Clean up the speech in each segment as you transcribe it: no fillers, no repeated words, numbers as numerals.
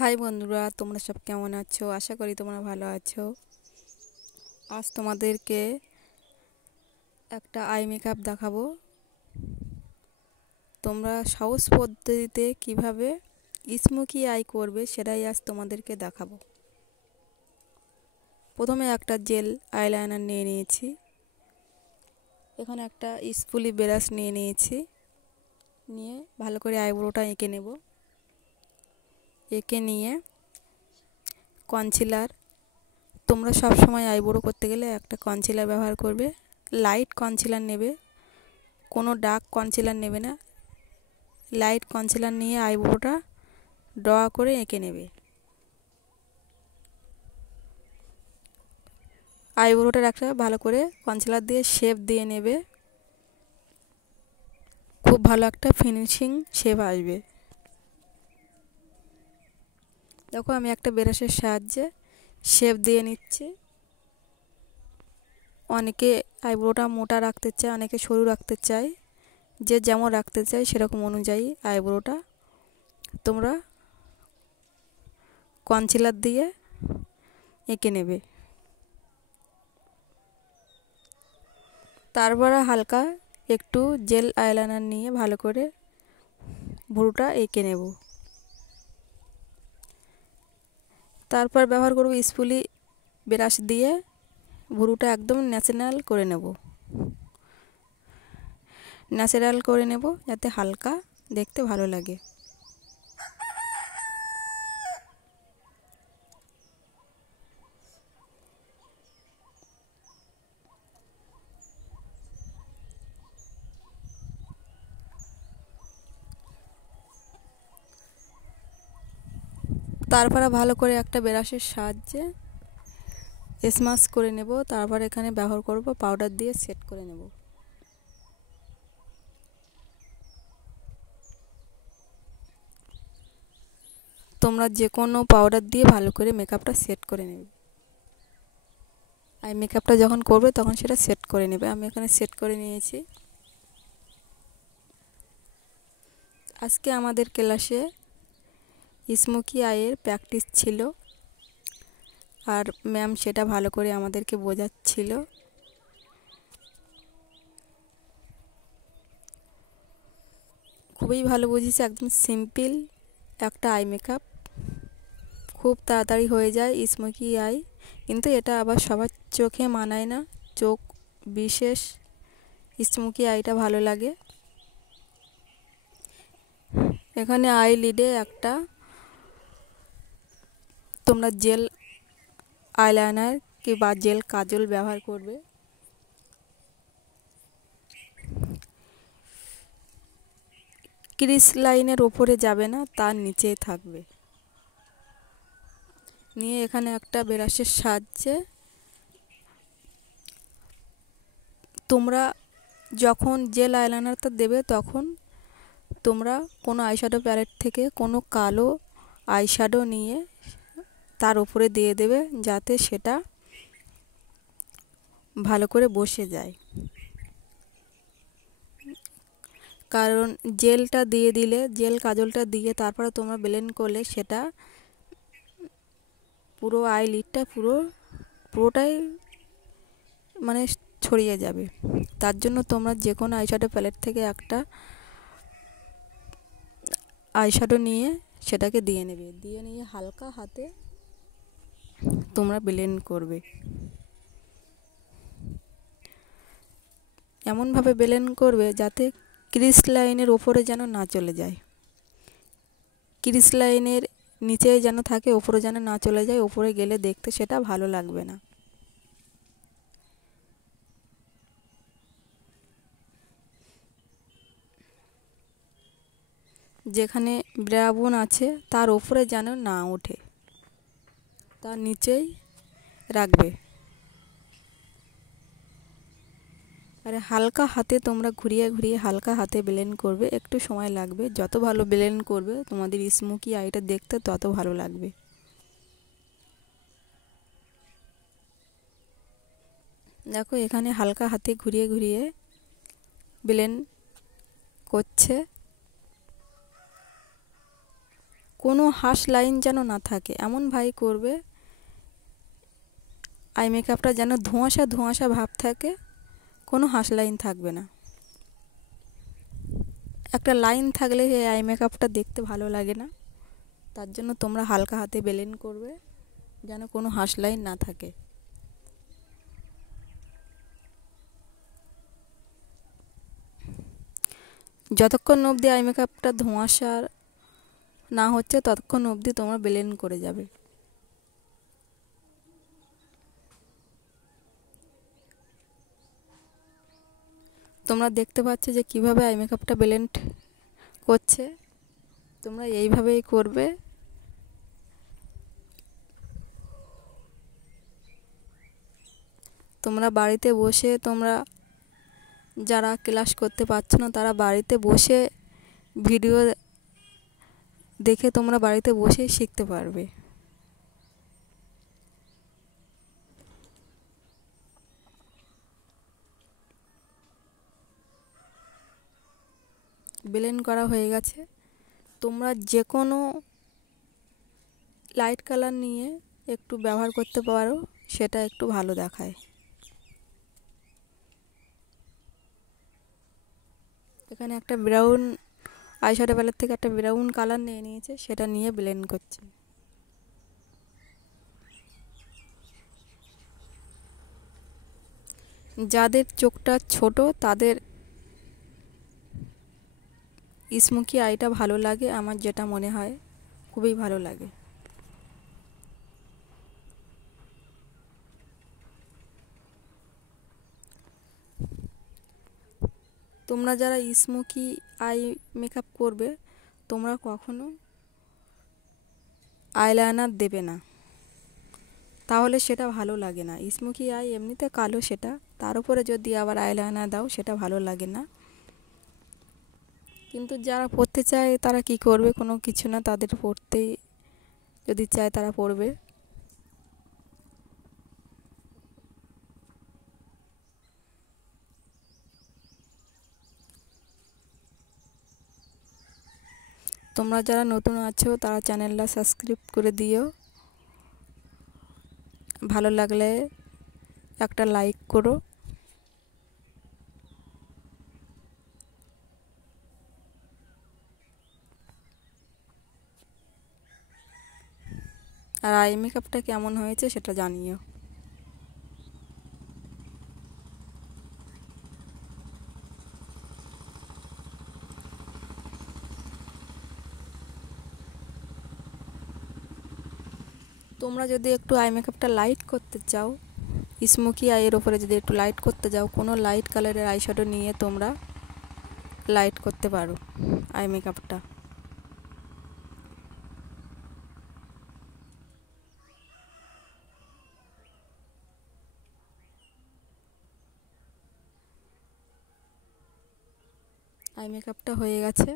হাই বন্ধুরা, তোমরা সব কেমন আছো? আশা করি তোমরা ভালো আছো। আজ তোমাদেরকে একটা আই মেকআপ দেখাবো। তোমরা সহজ পদ্ধতিতে কিভাবে স্মোকি আই করবে সেটাই আজ তোমাদেরকে দেখাবো। প্রথমে একটা জেল আইলাইনার নিয়ে নিয়েছি। এখানে একটা স্পুলি ব্রাশ নিয়ে নিয়েছি। নিয়ে ভালো করে আইব্রোটা এঁকে নেব। এঁকে নিয়ে কনসিলার, তোমরা সব সময় আইব্রো করতে গেলে একটা কনসিলার ব্যবহার করবে। লাইট কনসিলার নেবে, কোনো ডার্ক কনসিলার নেবে না। লাইট কনসিলার নিয়ে আইব্রোটা ড্র করে এঁকে নেবে। আইব্রোটার একটা ভালো করে কনসিলার দিয়ে শেপ দিয়ে নেবে। খুব ভালো একটা ফিনিশিং শেপ আসবে। দেখো আমি একটা ব্রাশের সাহায্যে শেপ দিয়ে নিচ্ছি। অনেকে আইব্রোটা মোটা রাখতে চায়, অনেকে সরু রাখতে চায়। যে যেমন রাখতে চায় সেরকম অনুযায়ী আইব্রোটা তোমরা কনসিলার দিয়ে এঁকে নেবে। তারপরে হালকা একটু জেল আইলাইনার নিয়ে ভালো করে ভুরুটা এঁকে নেব। তারপর ব্যবহার করব স্পুলি ব্রাশ দিয়ে ভুরুটা একদম ন্যাচারাল করে নেব। ন্যাচারাল করে নেব যাতে হালকা দেখতে ভালো লাগে। তারপরে ভালো করে একটা ব্রাশের সাহায্যে স্মাশ করে নেব। তারপর এখানে ব্যবহার করব পাউডার দিয়ে সেট করে নেব। তোমরা যে কোনো পাউডার দিয়ে ভালো করে মেকআপটা সেট করে নেবে। আই মেকআপটা যখন করবে তখন সেটা সেট করে নেবে। আমি এখানে সেট করে নিয়েছি। আজকে আমাদের ক্লাসে স্মোকি আইয়ের প্র্যাকটিস ছিল, আর ম্যাম সেটা ভালো করে আমাদেরকে বোঝাচ্ছিল। খুবই ভালো বুঝিয়েছে। একদম সিম্পল একটা আই মেকআপ, খুব তাড়াতাড়ি হয়ে যায় স্মোকি আই। কিন্তু এটা আবার সবার চোখে মানায় না, চোখ বিশেষ স্মোকি আইটা ভালো লাগে। এখানে আই লিডে একটা তোমরা জেল আইলাইনার কিংবা জেল কাজল ব্যবহার করবে। ক্রিস লাইনের ওপরে যাবে না, তার নিচেই থাকবে। নিয়ে এখানে একটা ব্রাশের সাহায্যে তোমরা যখন জেল আইলাইনারটা দেবে তখন তোমরা কোনো আইশ্যাডো প্যালেট থেকে কোনো কালো আইশ্যাডো নিয়ে তার উপরে দিয়ে দেবে, যাতে সেটা ভালো করে বসে যায়। কারণ জেলটা দিয়ে দিলে, জেল কাজলটা দিয়ে তারপরে তোমরা ব্লেন্ড করলে সেটা পুরো আই লিডটা পুরোটাই মানে ছড়িয়ে যাবে। তার জন্য তোমরা যে কোনো আইশ্যাডো প্যালেট থেকে একটা আইশ্যাডো নিয়ে সেটাকে দিয়ে নেবে। দিয়ে নিয়ে হালকা হাতে তোমরা ব্লেন্ড করবে। এমনভাবে ব্লেন্ড করবে যাতে ক্রিস লাইনের ওপরে যেন না চলে যায়, ক্রিস লাইনের নিচে যেন থাকে, ওপরে যেন না চলে যায়। ওপরে গেলে দেখতে সেটা ভালো লাগবে না। যেখানে ব্রা বোন আছে তার ওপরে যেন না ওঠে, তার নিচেই রাখবে। আর হালকা হাতে তোমরা ঘুরিয়ে ঘুরিয়ে হালকা হাতে ব্লেন্ড করবে। একটু সময় লাগবে। যত ভালো ব্লেন্ড করবে তোমাদের স্মোকি আইটা দেখতে তত ভালো লাগবে। দেখো এখানে হালকা হাতে ঘুরিয়ে ঘুরিয়ে ব্লেন্ড করছে। কোনো হার্শ লাইন যেন না থাকে, এমনভাবে করবে আই মেকআপটা যেন ধোঁয়াশা ধোঁয়াশা ভাব থাকে, কোনো হার্শ লাইন থাকবে না। একটা লাইন থাকলে এই আই মেকআপটা দেখতে ভালো লাগে না, তার জন্য তোমরা হালকা হাতে ব্লেন্ড করবে যেন কোনো হার্শ লাইন না থাকে। যতক্ষণ অবধি আই মেকআপটা ধোঁয়াশা না হচ্ছে ততক্ষণ অবধি তোমরা ব্লেন্ড করে যাবে। তোমরা দেখতে পাচ্ছ যে কিভাবে আই মেকআপটা ব্লেন্ড করছে, তোমরা এইভাবেই করবে। তোমরা বাড়িতে বসে, তোমরা যারা ক্লাস করতে পারছো না তারা বাড়িতে বসে ভিডিও দেখে তোমরা বাড়িতে বসেই শিখতে পারবে। ব্লেন্ড করা হয়ে গেছে। তোমরা যে কোনো লাইট কালার নিয়ে একটু ব্যবহার করতে পারো, সেটা একটু ভালো দেখায়। এখানে একটা ব্রাউন আইশ্যাডো প্যালেট থেকে একটা ব্রাউন কালার নিয়ে নিয়েছে, সেটা নিয়ে ব্লেন্ড করছে। যাদের চোখটা ছোট তাদের স্মোকি আইটা ভালো লাগে, আমার যেটা মনে হয় খুবই ভালো লাগে। তোমরা যারা স্মোকি আই মেকআপ করবে তোমরা কখনো আইলাইনার দেবে না, তাহলে সেটা ভালো লাগে না। স্মোকি আই এমনিতে কালো, সেটা তার উপরে যদি আবার আইলাইনার দাও সেটা ভালো লাগে না। কিন্তু যারা পড়তে চায় তারা কি করবে, কোনো কিছু না, তাদের পড়তে যদি চায় তারা পড়বে। তোমরা যারা নতুন আছো তারা চ্যানেলটা সাবস্ক্রাইব করে দিও, ভালো লাগলে একটা লাইক করো। আর আই মেকআপটা কেমন হয়েছে সেটা জানিও। তোমরা যদি একটু আই মেকআপটা লাইট করতে চাও, স্মোকি আইয়ের ওপরে যদি একটু লাইট করতে যাও, কোনো লাইট কালারের আইশ্যাডো নিয়ে তোমরা লাইট করতে পারো আই মেকআপটা। আই মেকআপটা হয়ে গেছে।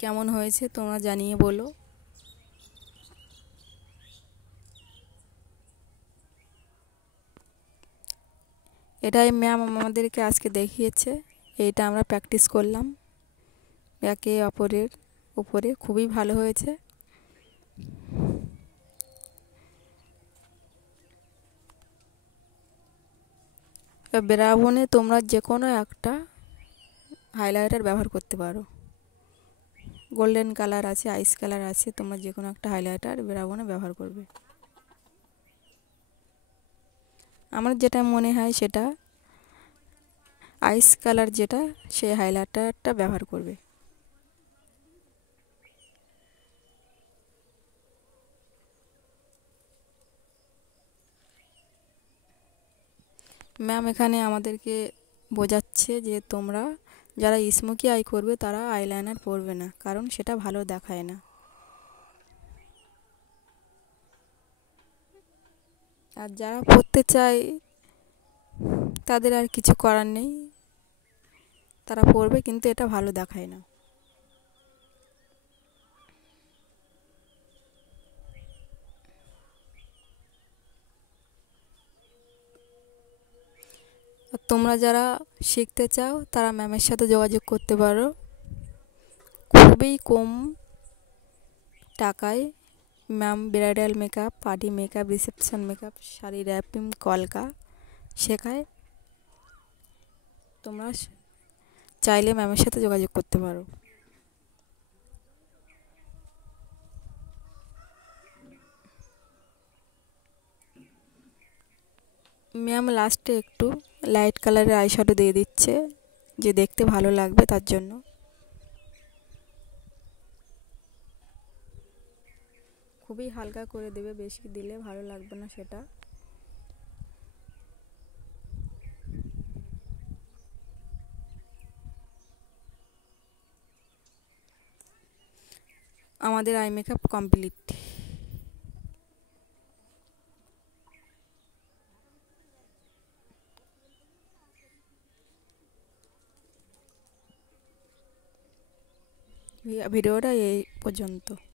কেমন হয়েছে তোমরা জানিয়ে বলো। এটাই ম্যাম আমাদেরকে আজকে দেখিয়েছে, এইটা আমরা প্র্যাকটিস করলাম একে অপরের উপরে, খুবই ভালো হয়েছে। ব্রাউনে তোমরা যে কোনো একটা হাইলাইটার ব্যবহার করতে পারো, গোল্ডেন কালার আছে, আইস কালার আছে, তোমরা যে কোনো একটা হাইলাইটার ব্রাউনে ব্যবহার করবে। আমার যেটা মনে হয় সেটা আইস কালার, যেটা সেই হাইলাইটারটা ব্যবহার করবে। ম্যাম এখানে আমাদেরকে বোঝাচ্ছে যে তোমরা যারা স্মোকি আই করবে তারা আইলাইনার পরবে না, কারণ সেটা ভালো দেখায় না। আর যারা পরতে চায় তাদের আর কিছু করার নেই, তারা পরবে, কিন্তু এটা ভালো দেখায় না। আর তোমরা যারা শিখতে চাও তারা ম্যামের সাথে যোগাযোগ করতে পারো। খুবই কম টাকায় ma'am bridal makeup, party makeup, reception makeup, sari র্যাপিং, কলকা শেখায়। তোমরা চাইলে ম্যামের সাথে যোগাযোগ করতে পারো। ম্যাম লাস্টে একটু লাইট কালারের আইশ্যাডো দিয়ে দিচ্ছে, যে দেখতে ভালো লাগবে তার জন্য। খুবই হালকা করে দেবে, বেশি দিলে ভালো লাগবে না সেটা। আমাদের আই মেকআপ কমপ্লিট। ভিডিওটা এই পর্যন্ত।